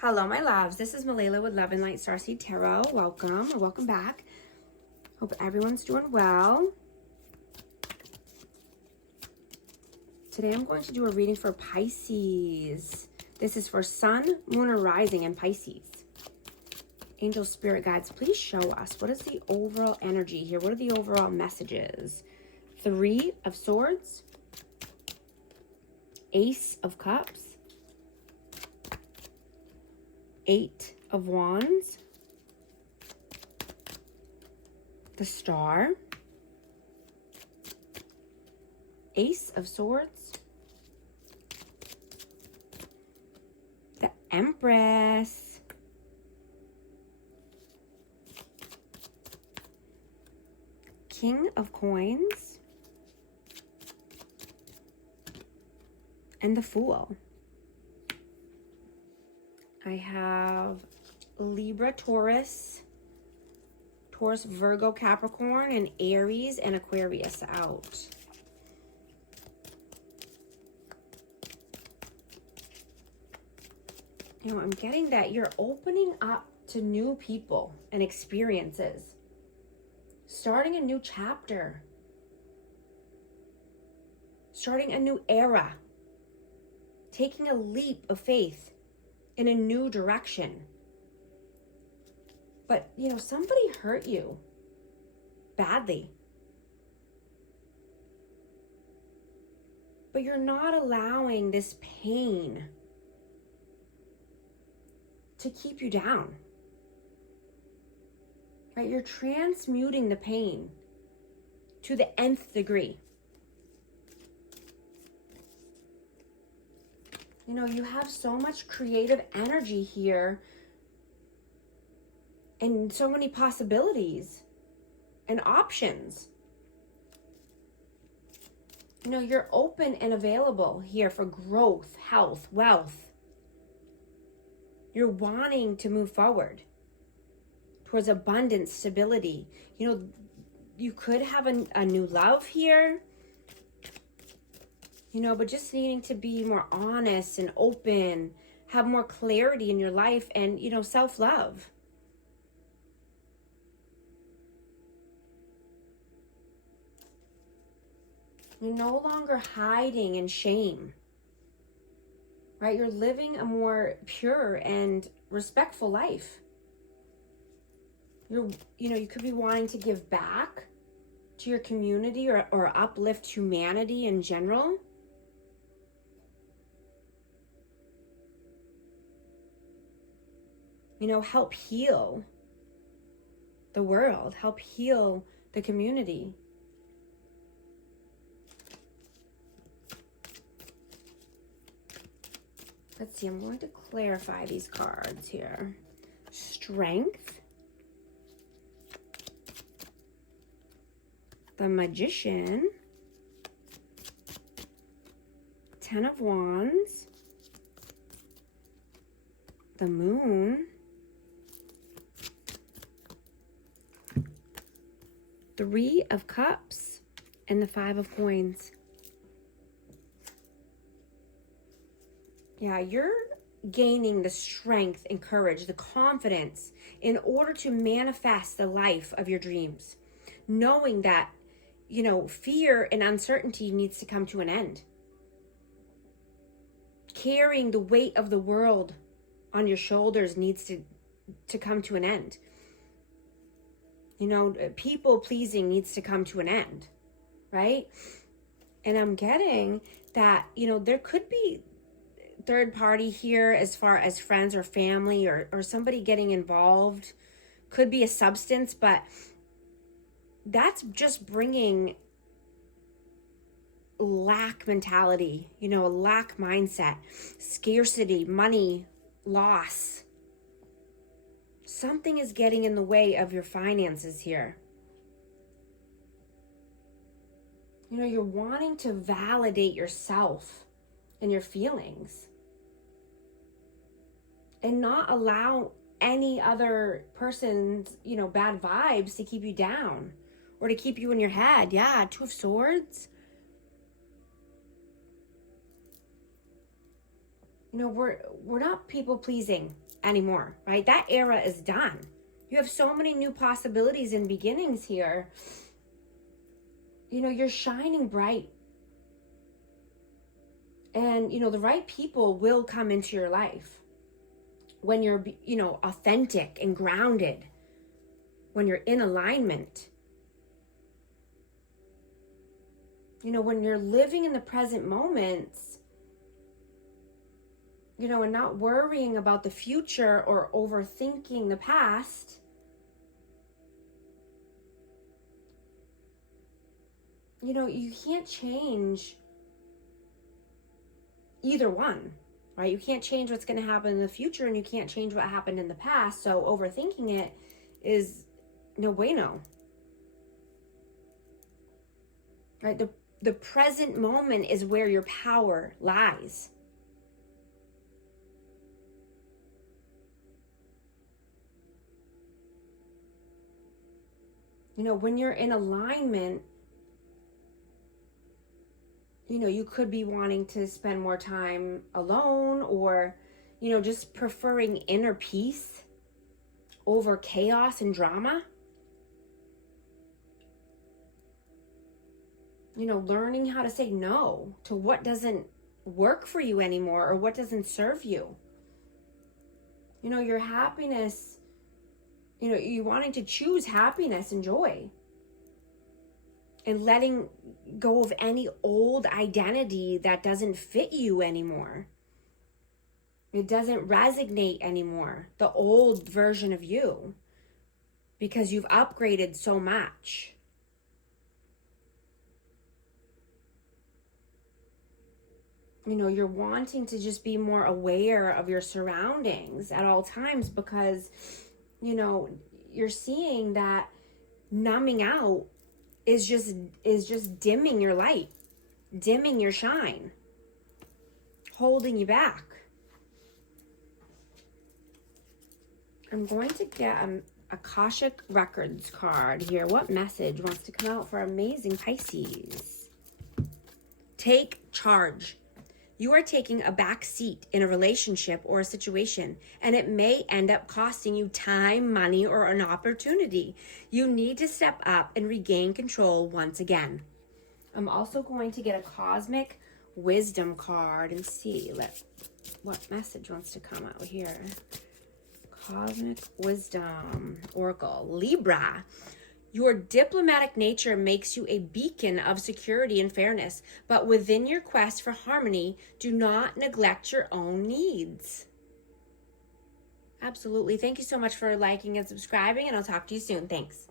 Hello, my loves. This is Malayla with Love and Light Starseed Tarot. Welcome or welcome back. Hope everyone's doing well. Today I'm going to do a reading for Pisces. This is for Sun, Moon, or Rising in Pisces. Angel Spirit Guides, please show us. What is the overall energy here? What are the overall messages? 3 of Swords. Ace of Cups. 8 of Wands. The Star. Ace of Swords. The Empress. King of Coins. And the Fool. I have Libra, Taurus, Virgo, Capricorn, and Aries and Aquarius out. You know, I'm getting that you're opening up to new people and experiences. Starting a new chapter. Starting a new era. Taking a leap of faith in a new direction. But, you know, somebody hurt you badly. But you're not allowing this pain to keep you down. Right? You're transmuting the pain to the nth degree. You know, you have so much creative energy here and so many possibilities and options. You know, you're open and available here for growth, health, wealth. You're wanting to move forward towards abundance, stability. You know, you could have a new love here. You know, but just needing to be more honest and open, have more clarity in your life and, you know, self-love. You're no longer hiding in shame, right? You're living a more pure and respectful life. You know, you could be wanting to give back to your community or uplift humanity in general. You know, help heal the world, help heal the community. Let's see, I'm going to clarify these cards here. Strength. The Magician. 10 of Wands. The Moon. 3 of Cups and the 5 of Coins. Yeah, you're gaining the strength and courage, the confidence in order to manifest the life of your dreams. Knowing that, you know, fear and uncertainty needs to come to an end. Carrying the weight of the world on your shoulders needs to come to an end. You know, people pleasing needs to come to an end, right? And I'm getting that, you know, there could be third party here as far as friends or family or somebody getting involved. Could be a substance, but that's just bringing lack mentality, you know, a lack mindset, scarcity, money, loss. Something is getting in the way of your finances here. You know, you're wanting to validate yourself and your feelings and not allow any other person's, you know, bad vibes to keep you down or to keep you in your head. Yeah, 2 of Swords. You know, we're not people pleasing anymore, right? That era is done. You have so many new possibilities and beginnings here. You know, you're shining bright. And, you know, the right people will come into your life when you're, you know, authentic and grounded, when you're in alignment. You know, when you're living in the present moments, you know, and not worrying about the future or overthinking the past, you know, you can't change either one, right? You can't change what's going to happen in the future, and you can't change what happened in the past. So overthinking it is no bueno, right? The present moment is where your power lies. You know, when you're in alignment, you know, you could be wanting to spend more time alone, or, you know, just preferring inner peace over chaos and drama. You know, learning how to say no to what doesn't work for you anymore or what doesn't serve you. You know, your happiness, you know, you wanting to choose happiness and joy. And letting go of any old identity that doesn't fit you anymore. It doesn't resonate anymore, the old version of you, because you've upgraded so much. You know, you're wanting to just be more aware of your surroundings at all times, because, you know, you're seeing that numbing out is just dimming your light, dimming your shine, holding you back. I'm going to get a Akashic Records card here. What message wants to come out for amazing Pisces? Take charge. You are taking a back seat in a relationship or a situation, and it may end up costing you time, money, or an opportunity. You need to step up and regain control once again. I'm also going to get a Cosmic Wisdom card and see what message wants to come out here. Cosmic Wisdom Oracle. Libra. Your diplomatic nature makes you a beacon of security and fairness, but within your quest for harmony, do not neglect your own needs. Absolutely. Thank you so much for liking and subscribing, and I'll talk to you soon. Thanks.